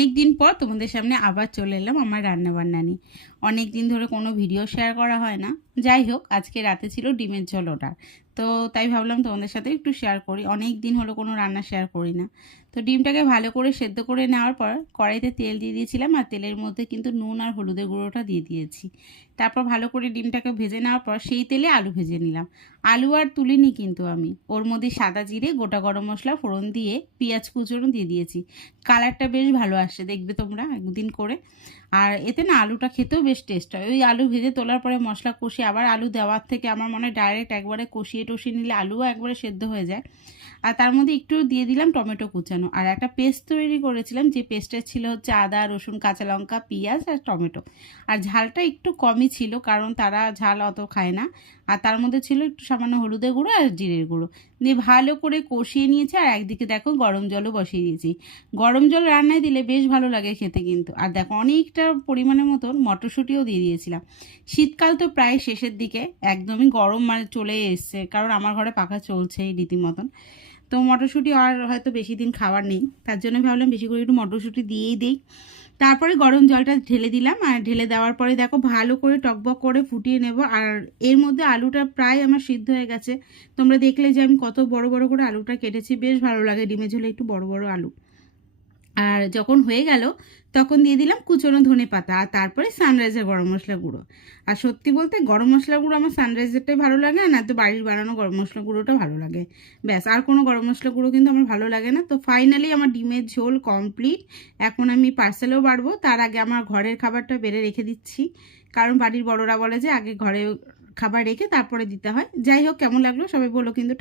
অনেক দিন পর তোমাদের সামনে আবার চলে এলাম আমার রান্নাবান্না নিয়ে। অনেক দিন ধরে কোনো ভিডিও শেয়ার করা হয় না। যাই হোক, আজকে রাতে ছিল ডিমের ঝোল ওটা, তো তাই ভাবলাম তোমাদের সাথে একটু শেয়ার করি। অনেক দিন হলো কোনো রান্না শেয়ার করি না। তো ডিমটাকে ভালো করে সেদ্ধ করে নেওয়ার পর কড়াইতে তেল দিয়ে দিয়েছিলাম, আর তেলের মধ্যে কিন্তু নুন আর হলুদের গুঁড়োটা দিয়ে দিয়েছি। তারপর ভালো করে ডিমটাকে ভেজে নেওয়ার পর সেই তেলে আলু ভেজে নিলাম। আলু আর তুলিনি কিন্তু আমি, ওর মধ্যে সাদা জিরে, গোটা গরম মশলা ফোড়ন দিয়ে পেঁয়াজ কুচোনো দিয়ে দিয়েছি। কালারটা বেশ ভালো আসছে, দেখবে তোমরা একদিন করে। আর এতে না আলুটা খেতেও বেশ টেস্ট হয়। ওই আলু ভেজে তোলার পরে মশলা কষিয়ে আবার আলু দেওয়ার থেকে আমার মনে হয় ডাইরেক্ট একবারে কষিয়ে টষিয়ে নিলে আলুও একবারে সেদ্ধ হয়ে যায়। আর তার মধ্যে একটু দিয়ে দিলাম টমেটো কুচানো, আর একটা পেস্ট তৈরি করেছিলাম, যে পেস্টের ছিল হচ্ছে আদা, রসুন, কাঁচা লঙ্কা, পেঁয়াজ আর টমেটো। আর ঝালটা একটু কমই ছিল, কারণ তারা ঝাল অত খায় না। আর তার মধ্যে ছিল একটু সামান্য হলুদের গুঁড়ো আর জিরের গুঁড়ো দিয়ে ভালো করে কষিয়ে নিয়েছি। আর একদিকে দেখো গরম জলও বসিয়ে দিয়েছি। গরম জল রান্নায় দিলে বেশ ভালো লাগে খেতে কিন্তু। আর দেখো অনেকটা পরিমাণের মতন মটরশুঁটিও দিয়ে দিয়েছিলাম। শীতকাল তো প্রায় শেষের দিকে, একদমই গরম মানে চলে এসছে, কারণ আমার ঘরে পাখা চলছেই রীতিমতন। তো মটরশুঁটি আর হয়তো বেশি দিন খাবার নেই, তার জন্য ভাবলাম বেশি করে একটু মটরশুঁটি দিয়েই দিই। তারপরে গরম জলটা ঢেলে দিলাম, আর ঢেলে দেওয়ার পরে দেখো ভালো করে টকবক করে ফুটিয়ে নেব। আর এর মধ্যে আলুটা প্রায় আমার সিদ্ধ হয়ে গেছে। তোমরা দেখলে যে আমি কত বড় বড় করে আলুটা কেটেছি, বেশ ভালো লাগে ডিমের ঝোলে একটু বড় বড় আলু। আর যখন হয়ে গেল তখন দিয়ে দিলাম কুচনো ধনে পাতা, আর তারপরে সানরাইজের গরম মশলা গুঁড়ো। আর সত্যি বলতে গরম মশলা গুঁড়ো আমার সানরাইজেরটাই ভালো লাগে, না তো বাড়ির বানানো গরম মশলা গুঁড়োটা ভালো লাগে। ব্যাস, আর কোনো গরম মশলা গুঁড়ো কিন্তু আমার ভালো লাগে না। তো ফাইনালি আমার ডিমের ঝোল কমপ্লিট। এখন আমি পার্সেলও বাড়বো, তার আগে আমার ঘরের খাবারটা বেড়ে রেখে দিচ্ছি, কারণ বাড়ির বড়রা বলে যে আগে ঘরে খাবার রেখে তারপরে দিতে হয়। যাই হোক, কেমন লাগলো সবাই বলো কিন্তু।